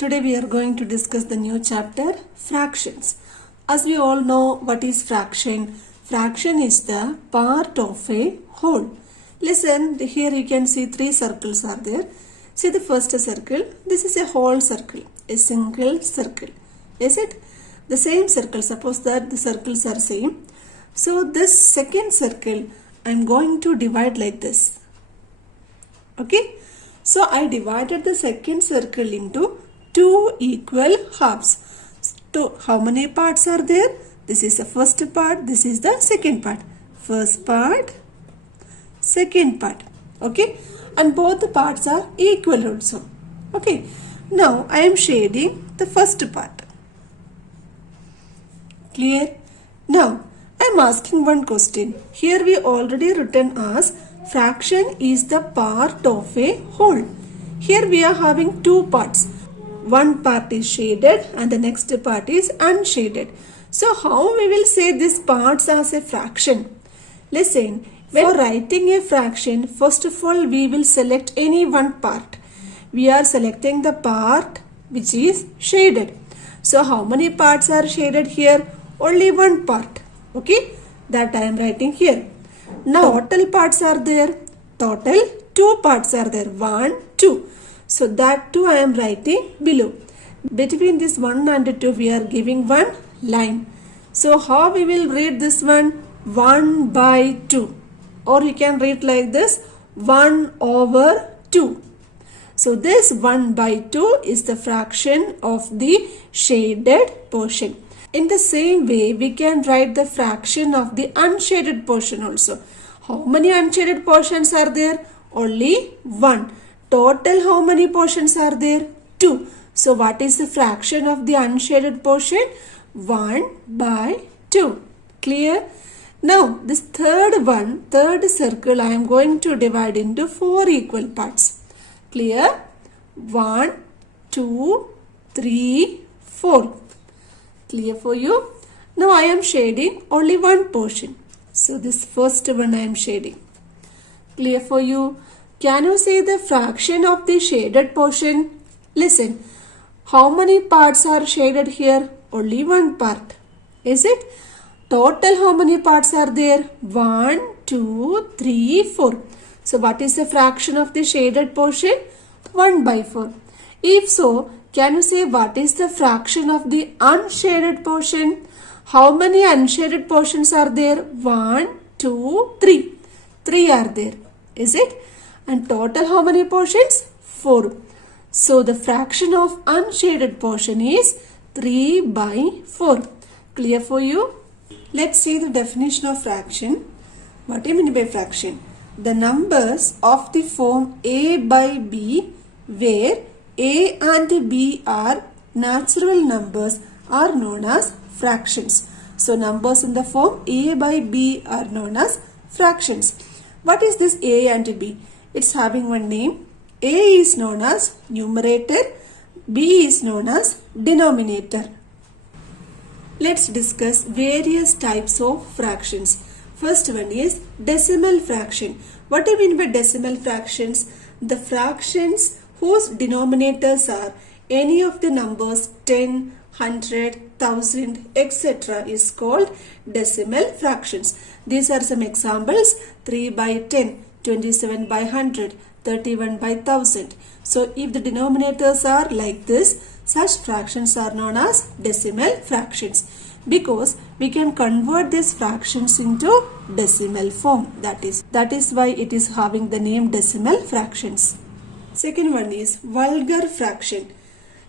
Today we are going to discuss the new chapter, fractions. As we all know, what is fraction? Fraction is the part of a whole. Listen, here you can see three circles are there. See the first circle. This is a whole circle, a single circle. Is it? The same circle. Suppose that the circles are same. So this second circle, I am going to divide like this. Okay. So I divided the second circle into two equal halves. So how many parts are there? This is the first part. This is the second part. First part, second part. Okay. And both the parts are equal also. Okay. Now I am shading the first part. Clear? Now I am asking one question. Here we already written as fraction is the part of a whole. Here we are having two parts. One part is shaded and the next part is unshaded. So how we will say these parts as a fraction? Listen, for writing a fraction, first of all we will select any one part. We are selecting the part which is shaded. So how many parts are shaded here? Only one part. Okay, that I am writing here. Now total parts are there. Total 2 parts are there. 1, 2. So that 2 I am writing below. Between this 1 and 2 we are giving one line. So how we will read this one? 1 by 2. Or you can read like this, 1 over 2. So this 1 by 2 is the fraction of the shaded portion. In the same way, we can write the fraction of the unshaded portion also. How many unshaded portions are there? Only 1. Total how many portions are there? 2. So what is the fraction of the unshaded portion? 1 by 2. Clear? Now this third circle I am going to divide into 4 equal parts. Clear? 1, 2, 3, 4. Clear for you? Now I am shading only one portion. So this first one I am shading. Clear for you? Can you see the fraction of the shaded portion? Listen. How many parts are shaded here? Only one part. Is it? Total how many parts are there? 1, 2, 3, 4. So what is the fraction of the shaded portion? 1 by 4. If so, can you say what is the fraction of the unshaded portion? How many unshaded portions are there? 1, 2, 3. 3 are there. Is it? And total how many portions? 4. So the fraction of unshaded portion is 3 by 4. Clear for you? Let's see the definition of fraction. What do you mean by fraction? The numbers of the form a by b where a and b are natural numbers are known as fractions. So numbers in the form a by b are known as fractions. What is this a and b? It's having one name. A is known as numerator, b is known as denominator. Let's discuss various types of fractions. First one is decimal fraction. What do you mean by decimal fractions? The fractions whose denominators are any of the numbers 10, 100, 1000, etc. is called decimal fractions. These are some examples: 3 by 10, 27 by 100, 31 by 1000. So if the denominators are like this, such fractions are known as decimal fractions, because we can convert these fractions into decimal form. That is why it is having the name decimal fractions. Second one is vulgar fraction.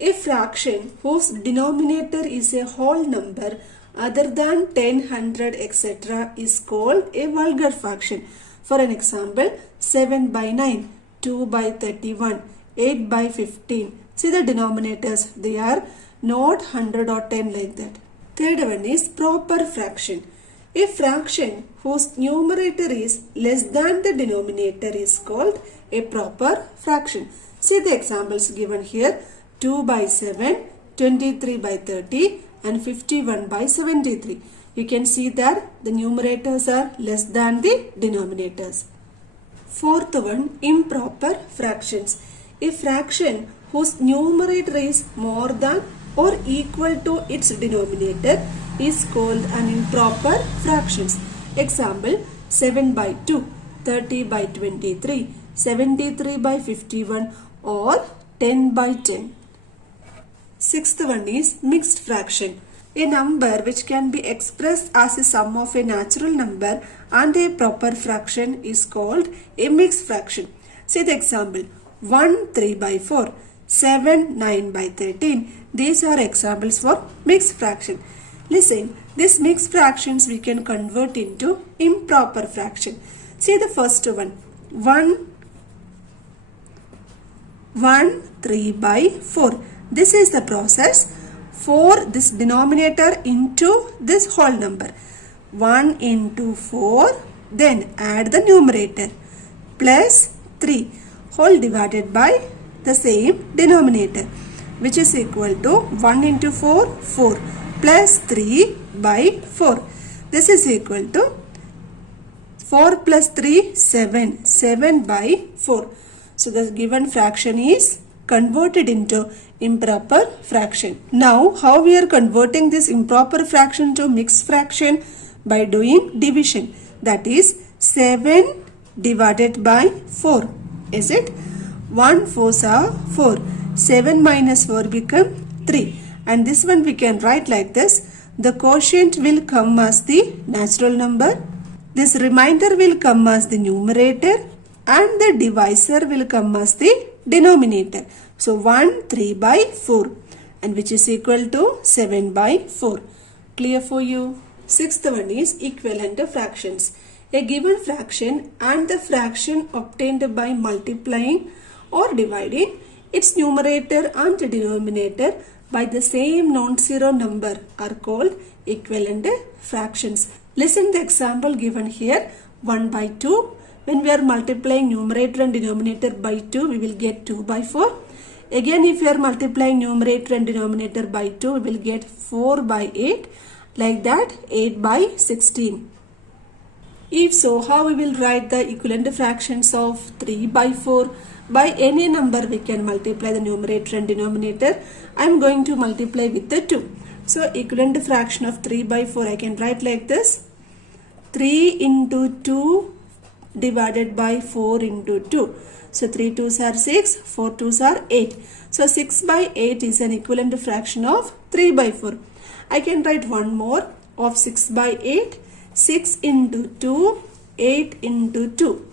A fraction whose denominator is a whole number other than 10, 100, etc. is called a vulgar fraction. For an example, 7 by 9, 2 by 31, 8 by 15. See the denominators, they are not 100 or 10 like that. Third one is proper fraction. A fraction whose numerator is less than the denominator is called a proper fraction. See the examples given here: 2 by 7, 23 by 30 and 51 by 73. You can see that the numerators are less than the denominators. Fourth one, improper fractions. A fraction whose numerator is more than or equal to its denominator is called an improper fractions. Example, 7 by 2, 30 by 23, 73 by 51 or 10 by 10. Sixth one is mixed fraction. A number which can be expressed as a sum of a natural number and a proper fraction is called a mixed fraction. See the example, 1 3 by 4, 7 9 by 13. These are examples for mixed fraction. Listen, these mixed fractions we can convert into improper fraction. See the first one, 1 3 by 4. This is the process. For this denominator into this whole number. 1 into 4, then add the numerator plus 3 whole divided by the same denominator, which is equal to 1 into 4, 4 plus 3 by 4. This is equal to 4 plus 3, 7, 7 by 4. So the given fraction is converted into improper fraction. Now how we are converting this improper fraction to mixed fraction? By doing division. That is 7 divided by 4. Is it? 1 4s are 4. 7 minus 4 become 3. And this one we can write like this. The quotient will come as the natural number. This remainder will come as the numerator. And the divisor will come as the denominator. So 1 3 by 4, and which is equal to 7 by 4. Clear for you? Sixth one is equivalent fractions. A given fraction and the fraction obtained by multiplying or dividing its numerator and denominator by the same non-zero number are called equivalent fractions. Listen the example given here, 1 by 2. When we are multiplying numerator and denominator by 2, we will get 2 by 4. Again, if we are multiplying numerator and denominator by 2, we will get 4 by 8. Like that, 8 by 16. If so, how we will write the equivalent fractions of 3 by 4? By any number we can multiply the numerator and denominator. I am going to multiply with the 2. So, equivalent fraction of 3 by 4 I can write like this. 3 into 2 divided by 4 into 2. So 3 2s are 6, 4 2s are 8. So 6 by 8 is an equivalent fraction of 3 by 4. I can write one more of 6 by 8. 6 into 2, 8 into 2.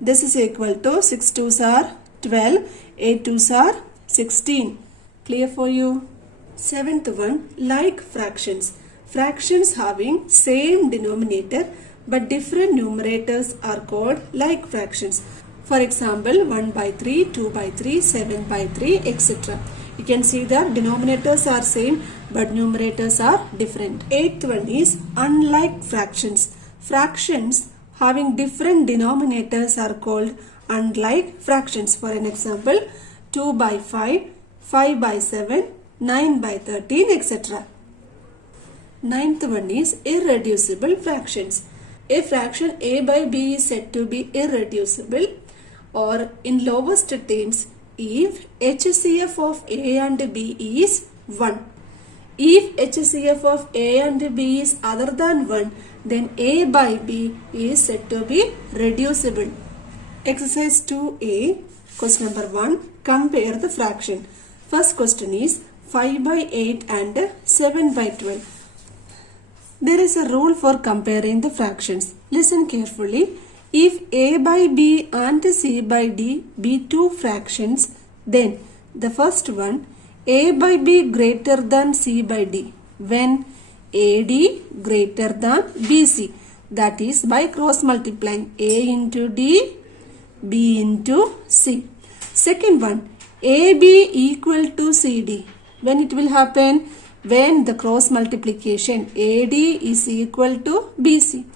This is equal to 6 2s are 12, 8 2s are 16. Clear for you? Seventh one, like fractions. Fractions having same denominator but different numerators are called like fractions. For example, 1 by 3, 2 by 3, 7 by 3, etc. You can see that denominators are same but numerators are different. Eighth one is unlike fractions. Fractions having different denominators are called unlike fractions. For an example, 2 by 5, 5 by 7, 9 by 13, etc. Ninth one is irreducible fractions. A fraction a by b is said to be irreducible, or in lowest terms if HCF of a and b is 1. If HCF of a and b is other than 1, then a by b is said to be reducible. Exercise 2a, question number 1, compare the fraction. First question is 5 by 8 and 7 by 12. There is a rule for comparing the fractions. Listen carefully. If a by b and c by d be two fractions, then the first one, a by b greater than c by d, when ad greater than bc, that is by cross multiplying a into d, b into c. Second one, ab equal to cd, when it will happen? When the cross multiplication AD is equal to BC.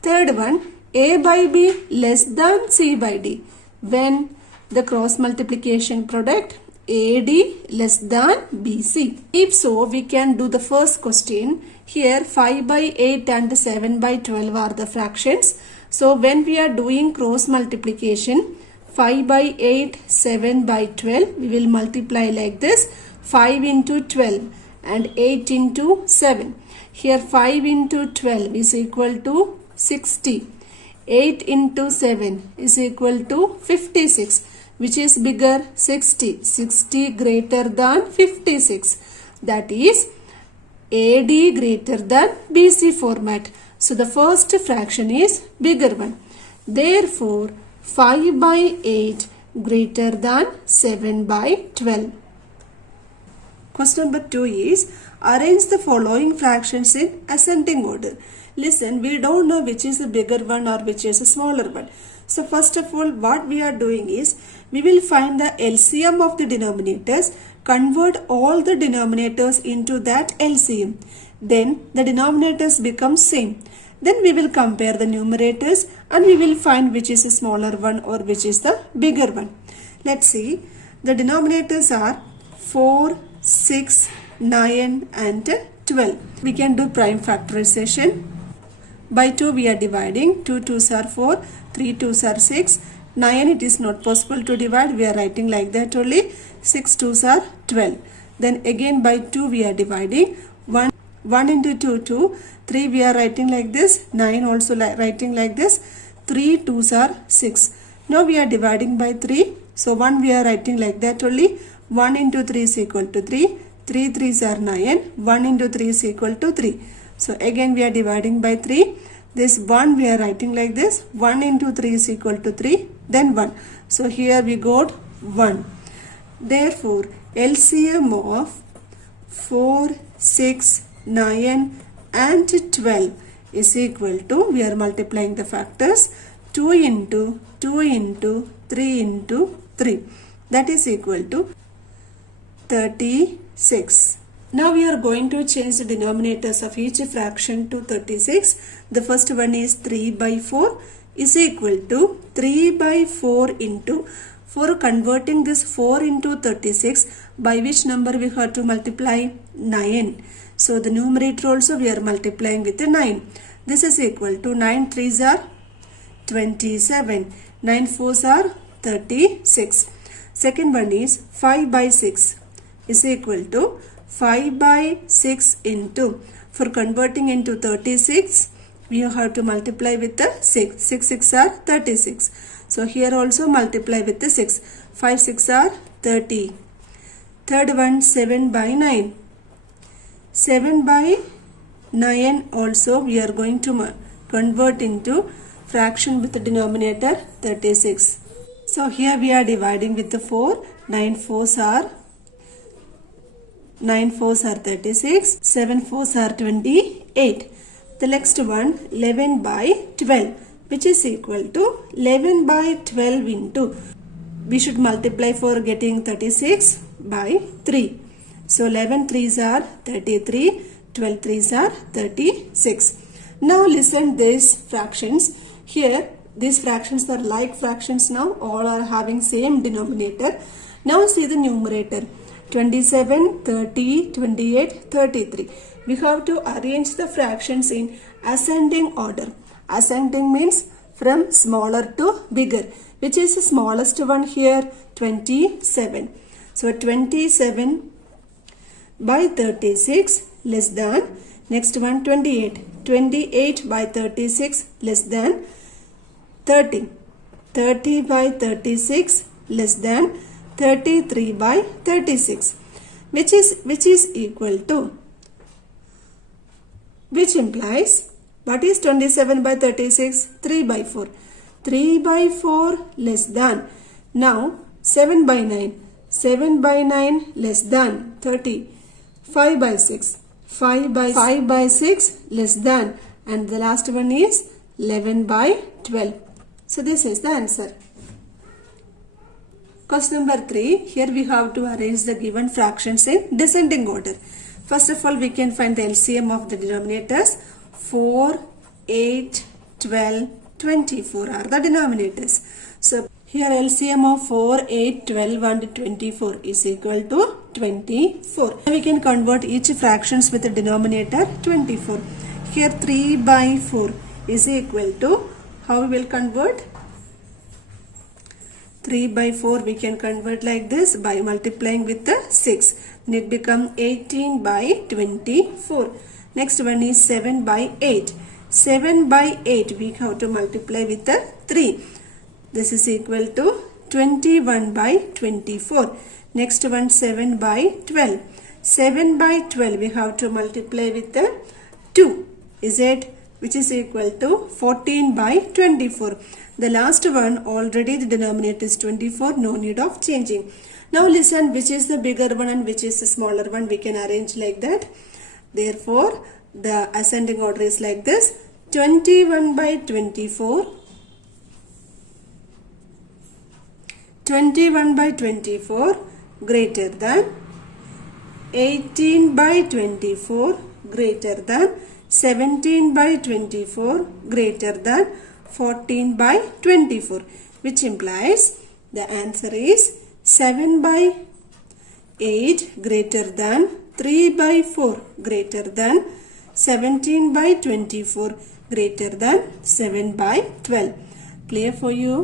Third one, A by B less than C by D, when the cross multiplication product AD less than BC. If so, we can do the first question. Here 5 by 8 and 7 by 12 are the fractions. So when we are doing cross multiplication, 5 by 8, 7 by 12. We will multiply like this. 5 into 12 and 8 into 7. Here 5 into 12 is equal to 60. 8 into 7 is equal to 56. Which is bigger? 60. 60 greater than 56. That is AD greater than BC format. So the first fraction is bigger one. Therefore, 5 by 8 greater than 7 by 12. Question number 2 is, arrange the following fractions in ascending order. Listen, we don't know which is the bigger one or which is the smaller one. So first of all, what we are doing is, we will find the LCM of the denominators, convert all the denominators into that LCM. Then the denominators become same. Then we will compare the numerators and we will find which is the smaller one or which is the bigger one. Let's see. The denominators are 4, 6, 9 and 12. We can do prime factorization. By 2 we are dividing. 2 2s are 4, 3 2s are 6. 9 it is not possible to divide. We are writing like that only. 6 2s are 12. Then again by 2 we are dividing. 1 into 2 2. 3 we are writing like this. 9 also writing like this. 3 2s are 6. Now we are dividing by 3. So 1 we are writing like that only. 1 into 3 is equal to 3. 3 3s are 9. 1 into 3 is equal to 3. So again we are dividing by 3. This 1 we are writing like this. 1 into 3 is equal to 3. Then 1. So here we got 1. Therefore LCM of 4, 6, 9 and 12 is equal to, we are multiplying the factors, 2 into 2 into 3 into 3. That is equal to 36. Now we are going to change the denominators of each fraction to 36. The first one is 3 by 4 is equal to 3 by 4 into, for converting this 4 into 36, by which number we have to multiply? 9. So the numerator also we are multiplying with the 9. This is equal to 9 3s are 27. 9 4s are 36. Second one is 5 by 6 is equal to 5 by 6 into, for converting into 36 we have to multiply with the 6. 6 6 are 36. So here also multiply with the 6. 5 6 are 30. Third one 7 by 9. 7 by 9 also we are going to convert into fraction with the denominator 36. So here we are dividing with the 4. 9 4s are 36. 7 4s are 28. The next one 11 by 12, which is equal to 11 by 12 into, we should multiply for getting 36 by 3. So 11 3s are 33, 12 3s are 36. Now listen these fractions. Here these fractions are like fractions now. All are having same denominator. Now see the numerator. 27, 30, 28, 33. We have to arrange the fractions in ascending order. Ascending means from smaller to bigger. Which is the smallest one here? 27. So 27 by 36 less than, next one 28. 28 by 36 less than 30. 30 by 36 less than 33 by 36. Which is equal to, which implies, what is 27 by 36? 3 by 4. 3 by 4 less than, now 7 by 9. 7 by 9 less than 30. 5 by 6. 5 by 6 less than, and the last one is 11 by 12. So this is the answer. Question number 3. Here we have to arrange the given fractions in descending order. First of all, we can find the LCM of the denominators. 4, 8, 12, 24 are the denominators. So here LCM of 4, 8, 12 and 24 is equal to 24. Now we can convert each fractions with the denominator 24. Here 3 by 4 is equal to, how we will convert? 3 by 4 we can convert like this by multiplying with the 6. Then it becomes 18 by 24. Next one is 7 by 8. 7 by 8 we have to multiply with the 3. This is equal to 21 by 24. Next one 7 by 12. 7 by 12 we have to multiply with the 2. Is it? Which is equal to 14 by 24. The last one already the denominator is 24. No need of changing. Now listen, which is the bigger one and which is the smaller one. We can arrange like that. Therefore, the ascending order is like this. 21 by 24. 21 by 24 greater than 18 by 24 greater than 17 by 24 greater than 14 by 24, which implies the answer is 7 by 8 greater than 3 by 4 greater than 17 by 24 greater than 7 by 12. Clear for you?